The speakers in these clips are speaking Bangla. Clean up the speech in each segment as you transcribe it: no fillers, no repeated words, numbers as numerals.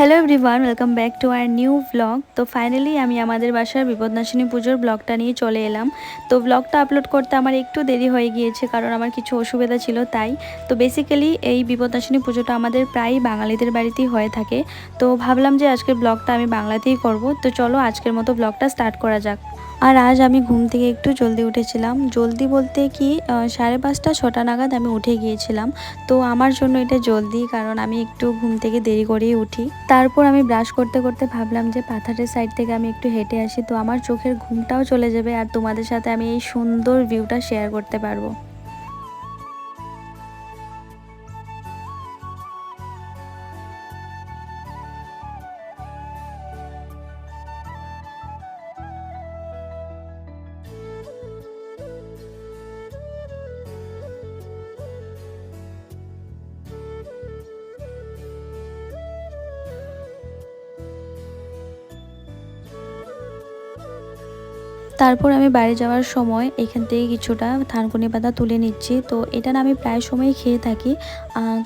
Hello everyone, welcome back to our new blog. তো ফাইনালি আমি আমাদের বাসার বিপদনাশিনী পুজোর ব্লগটা নিয়ে চলে এলাম। তো ব্লগটা আপলোড করতে আমার একটু দেরি হয়ে গিয়েছে, কারণ আমার কিছু অসুবিধা ছিল তাই। তো বেসিক্যালি এই বিপদনাশিনী পুজোটা আমাদের প্রায় বাঙালিদের বাড়িতেই হয়ে থাকে। তো ভাবলাম যে আজকের ব্লগটা আমি বাংলাতেই করব। তো চলো আজকের মতো ব্লগটা স্টার্ট করা যাক। আর আজ আমি ঘুম থেকে একটু জলদি উঠেছিলাম, জলদি বলতে কি 5:30 6টা নাগাদ আমি উঠে গিয়েছিলাম। তো আমার জন্য এটা জলদি, কারণ আমি একটু ঘুম থেকে দেরি করেই উঠি। তারপর আমি ব্রাশ করতে করতে ভাবলাম যে পাথারের সাইড থেকে আমি একটু হেঁটে আসি, তো আমার চোখের ঘুমটাও চলে যাবে আর তোমাদের সাথে আমি এই সুন্দর ভিউটা শেয়ার করতে পারবো। তারপর আমি বাড়ি যাওয়ার সময় এখান থেকে কিছুটা থানকুনি পাতা তুলে নিচ্ছি। তো এটা না আমি প্রায় সময় খেয়ে থাকি,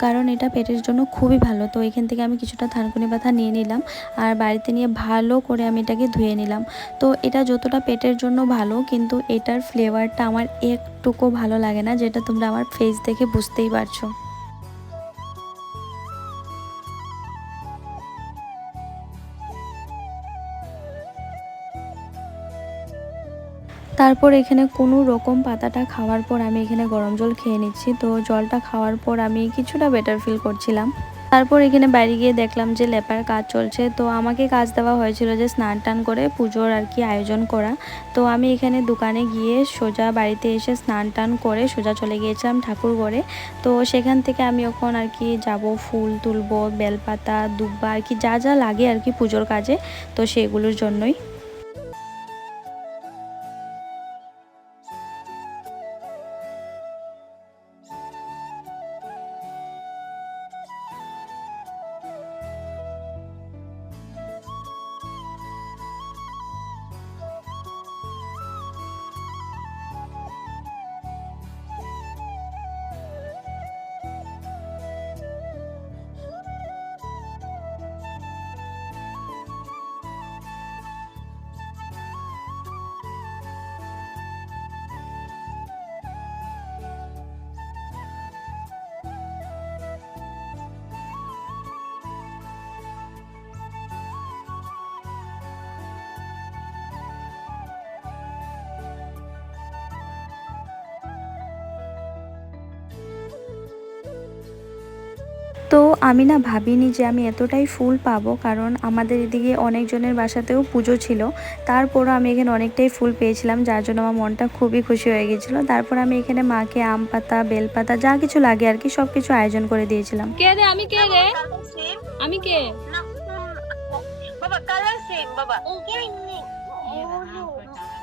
কারণ এটা পেটের জন্য খুবই ভালো। তো এখান থেকে আমি কিছুটা থানকুনি পাতা নিয়ে নিলাম আর বাড়িতে নিয়ে ভালো করে আমি এটাকে ধুয়ে নিলাম। তো এটা যতটা পেটের জন্য ভালো, কিন্তু এটার ফ্লেভারটা আমার একটুকু ভালো লাগে না, যেটা তোমরা আমার ফেস দেখে বুঝতেই পারছো। তারপর এখানে কোনো রকম পাতাটা খাওয়ার পর আমি এখানে গরম জল খেয়ে নিচ্ছি। তো জলটা খাওয়ার পর আমি কিছুটা বেটার ফিল করছিলাম। তারপর এখানে বাইরে গিয়ে দেখলাম যে লেপার কাজ চলছে। তো আমাকে কাজ দেওয়া হয়েছিল যে স্নান টান করে পুজোর আর কি আয়োজন করা। তো আমি এখানে দোকানে গিয়ে সোজা বাড়িতে এসে স্নান টান করে সোজা চলে গিয়েছিলাম ঠাকুর ঘরে। তো সেখান থেকে আমি এখন আর কি যাব, ফুল তুলবো, বেলপাতা, দুব্বা আর কি যা যা লাগে আর কি পুজোর কাজে, তো সেগুলোর জন্যই। তো আমি না ভাবিনি যে আমি এতটাই ফুল পাবো, কারণ আমাদের এদিকে অনেকজনের বাসাতেও পুজো ছিল। তারপরও আমি এখানে অনেকটাই ফুল পেয়েছিলাম, যার জন্য আমার মনটা খুবই খুশি হয়ে গেছিলো। তারপর আমি এখানে মাকে আম পাতা, বেলপাতা যা কিছু লাগে আর কি সব কিছু আয়োজন করে দিয়েছিলাম। কে রে? আমি কে রে? আমি কে?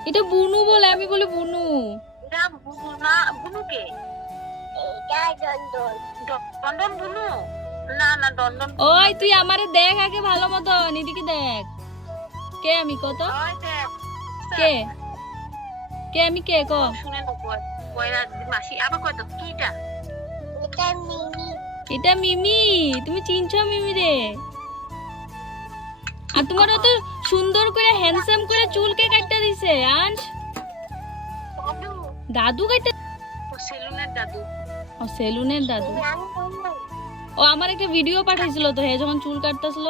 এটা বুনু বলে, আমি বলি বুনু। ওই তুই আমারে দেখ আগে ভালো মতন, এদিকে দেখ। কে আমি কত? কে কে আমি কে ক? এটা মিমি। তুমি চিনছো মিমি রে? আর তোমার অত সুন্দর করে হ্যান্ডসাম করে চুল কে কাটতে দিছে? আনস দাদু কাটতে? ও সেলুনের দাদু। ও আমার একটা ভিডিও পাঠাইছিল তো, হে যখন চুল কাটতেছিল।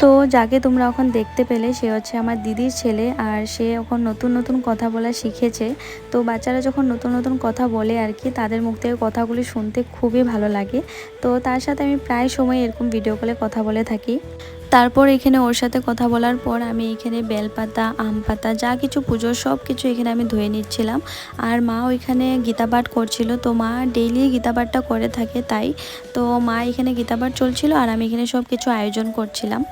তো যাকে তোমরা এখন দেখতে পেলে সে হচ্ছে আমার দিদির ছেলে, আর সে এখন নতুন নতুন কথা বলা শিখেছে। তো বাচ্চারা যখন নতুন নতুন কথা বলে আর কি, তাদের মুখ থেকে কথাগুলি শুনতে খুবই ভালো লাগে। তো তার সাথে আমি প্রায় সময় এরকম ভিডিও কলে কথা বলে থাকি। তারপর এখানে ওর সাথে কথা বলার পর আমি এখানে বেলপাতা, আম পাতা যা কিছু পুজোর সব কিছু এখানে আমি ধুয়ে নিচ্ছিলাম। আর মা ওইখানে গীতাপাঠ করছিল। তো মা ডেইলি গীতাপাঠটা করে থাকে তাই। তো মা এখানে গীতাপাঠ চলছিল আর আমি এখানে সব কিছু আয়োজন করছিলাম।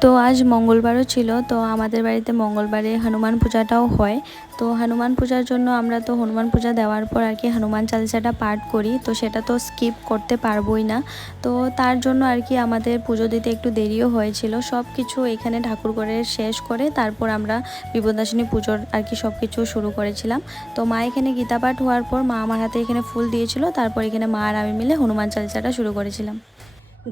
তো আজ মঙ্গলবারও ছিল, তো আমাদের বাড়িতে মঙ্গলবারে হনুমান পূজাটাও হয়। তো হনুমান পূজার জন্য আমরা তো হনুমান পূজা দেওয়ার পর আর কি হনুমান চালিসাটা পাঠ করি, তো সেটা তো স্কিপ করতে পারবোই না। তো তার জন্য আর কি আমাদের পুজো দিতে একটু দেরিও হয়েছিল। সব কিছু এখানে ঠাকুর করে শেষ করে তারপর আমরা বিপদাশিনী পুজোর আর কি সব কিছু শুরু করেছিলাম। তো মা এখানে গীতা পাঠ হওয়ার পর মা আমার হাতে এখানে ফুল দিয়েছিল, তারপর এখানে মা আর আমি मिले हनुमान चालीसाटा शुरू करेছিলাম।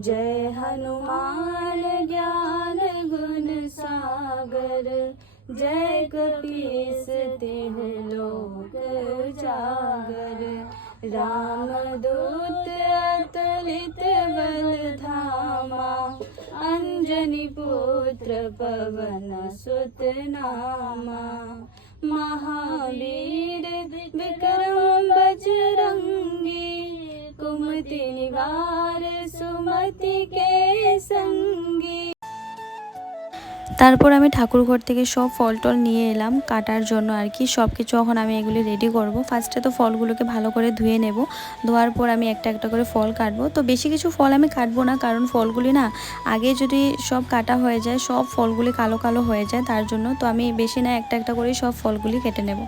जय हनुमान ज्ञान गुण सागर, जय कपीस तिह लोक जागर, रामदूत अतुलित बल धामा, अंजनी पुत्र पवन सुत नामा, महावीर विक्रम बजरंगी, कुमति निवार सुमति के संगी। তারপর আমি ঠাকুরঘর থেকে সব ফল টল নিয়ে এলাম কাটার জন্য আর কি। সব কিছু এখন আমি এগুলি রেডি করব। ফার্স্টে তো ফলগুলোকে ভালো করে ধুয়ে নেব, ধোয়ার পর আমি একটা একটা করে ফল কাটবো। তো বেশি কিছু ফল আমি কাটবো না, কারণ ফলগুলি না আগে যদি সব কাটা হয়ে যায় সব ফলগুলি কালো কালো হয়ে যায়, তার জন্য তো আমি বেশি না একটা একটা করে সব ফলগুলি কেটে নেব।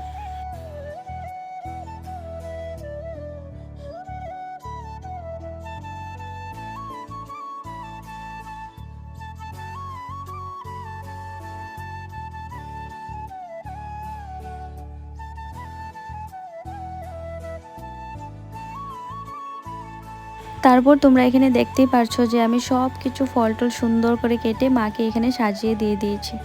তারপর তোমরা এখানে দেখতেই পারছো যে আমি সব কিছু ফল টল সুন্দর করে কেটে মাকে এখানে সাজিয়ে দিয়ে দিয়েছি।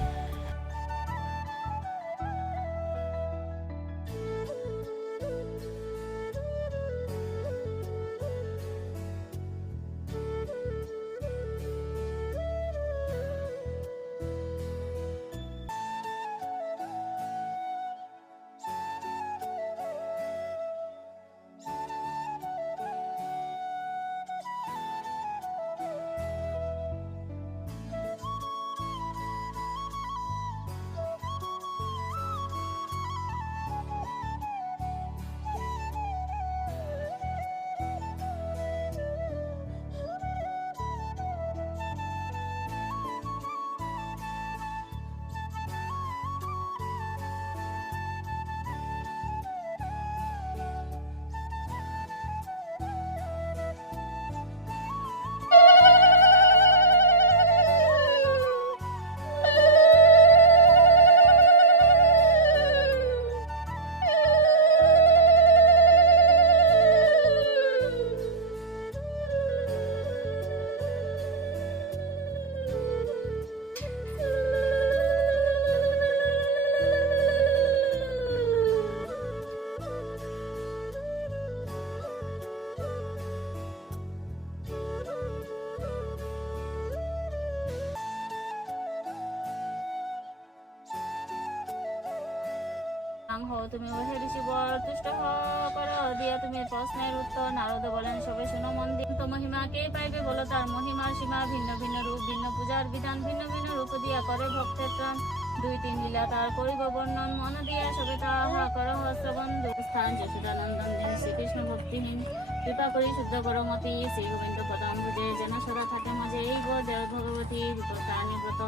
হো তুমি ওহে ঋষি বর তুষ্ট কর দিয়া তুমি প্রশ্নের উত্তর। নারদ বলেন সবে শুনো মন দিয়ে, তো মহিমা কে পাইবে বলো, তার মহিমার সীমা ভিন্ন ভিন্ন রূপ, ভিন্ন পূজার বিধান ভিন্ন ভিন্ন রূপ দিয়া করে ভক্তের প্রাণ। দুই তিন লীলা তার করিব বর্ণন, মন দিয়া সবে তাহা কর শ্রবণ। স্থান যশোদানন্দন দিন শ্রীকৃষ্ণ ভক্তিহীন, কৃপা করি শুদ্ধ করো মতি। শ্রী গোবিন্দ পদাম ভুজে যেন সদা থাকে মাঝে, এই দেব ভগবতী তানি ব্রত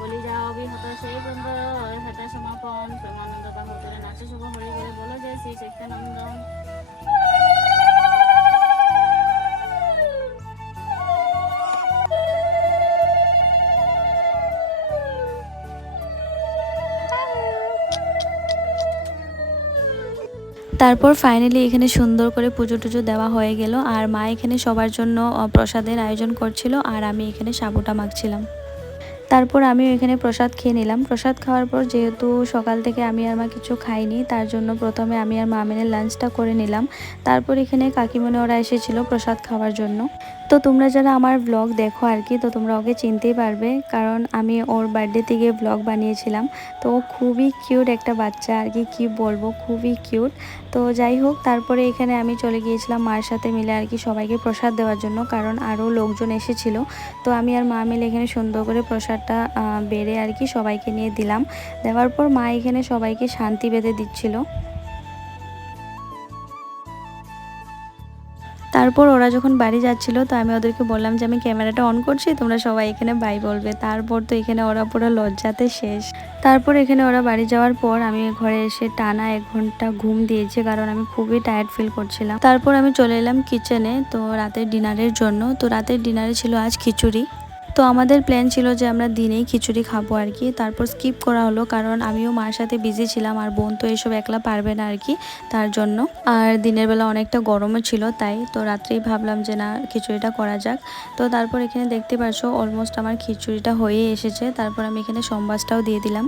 বলি যাও বিহত সেই বৃন্দ হেতা সমাপন। প্রেমানন্দ বাহুতরে নাচে শুভ হরি বলে বলো জয় শ্রী চৈতন্যনন্দন। তারপর ফাইনালি এখানে সুন্দর করে পুজো টুজো দেওয়া হয়ে গেল, আর মা এখানে সবার জন্য প্রসাদের আয়োজন করছিল, আর আমি এখানে সাবুটা মাখছিলাম। তারপর আমিও এখানে প্রসাদ খেয়ে নিলাম। প্রসাদ খাওয়ার পর যেহেতু সকাল থেকে আমি আর মা কিছু খাইনি, তার জন্য প্রথমে আমি আর মা মিলে লাঞ্চটা করে নিলাম। তারপর এখানে কাকিমণি ওরা এসেছিল প্রসাদ খাওয়ার জন্য। তো তোমরা যারা আমার ব্লগ দেখো আর কি, তো তোমরা ওকে চিনতেই পারবে, কারণ আমি ওর বার্থডেতে গিয়ে ব্লগ বানিয়েছিলাম। তো ও খুবই কিউট একটা বাচ্চা আর কি বলবো, খুবই কিউট। তো যাই হোক, তারপরে এখানে আমি চলে গিয়েছিলাম মার সাথে মিলে আর কি সবাইকে প্রসাদ দেওয়ার জন্য, কারণ আরও লোকজন এসেছিল। তো আমি আর মা মিলে এখানে সুন্দর করে প্রসাদটা বেড়ে আর কি সবাইকে নিয়ে দিলাম। দেওয়ার পর মা এখানে সবাইকে শান্তি বেঁধে দিচ্ছিল। তার তারপর ওরা যখন বাড়ি যাচ্ছিল তো আমি ওদেরকে বললাম যে আমি ক্যামেরাটা অন করছি, তোমরা সবাই এখানে বাই বলবে। তারপর তো এখানে ওরা পুরো লজ্জাতে শেষ। তারপর এখানে ওরা বাড়ি যাওয়ার পর আমি ঘরে এসে টানা 1 ঘন্টা ঘুম দিয়েছি, কারণ আমি খুবই টায়ার্ড ফিল করছিলাম। তারপর আমি চলে এলাম কিচেনে তো রাতের ডিনারের জন্য। তো রাতের ডিনারে ছিল আজ খিচুড়ি। তো আমাদের প্ল্যান ছিল যে আমরা দিনেই খিচুড়ি খাবো আর কি, তারপর স্কিপ করা হলো কারণ আমিও মার সাথে বিজি ছিলাম আর বোন তো এসব একলা পারবে না আর কি, তার জন্য। আর দিনের বেলা অনেকটা গরমও ছিল, তাই তো রাত্রেই ভাবলাম যে না খিচুড়িটা করা যাক। তো তারপর এখানে দেখতে পাচ্ছ অলমোস্ট আমার খিচুড়িটা হয়ে এসেছে। তারপর আমি এখানে সম্বাসটাও দিয়ে দিলাম।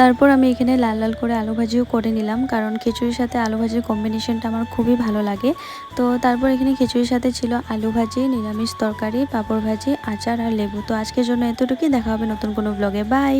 তারপর আমি এখানে লাল লাল করে আলু ভাজিও করে নিলাম, কারণ খিচুড়ির সাথে আলু ভাজির কম্বিনেশনটা আমার খুবই ভালো লাগে। তো তারপর এখানে খিচুড়ির সাথে ছিল আলু ভাজি, নিরামিষ তরকারি, পাঁপড় ভাজি, আচার আর লেবু। তো আজকের জন্য এতটুকুই, দেখা হবে নতুন কোনো ব্লগে। বাই।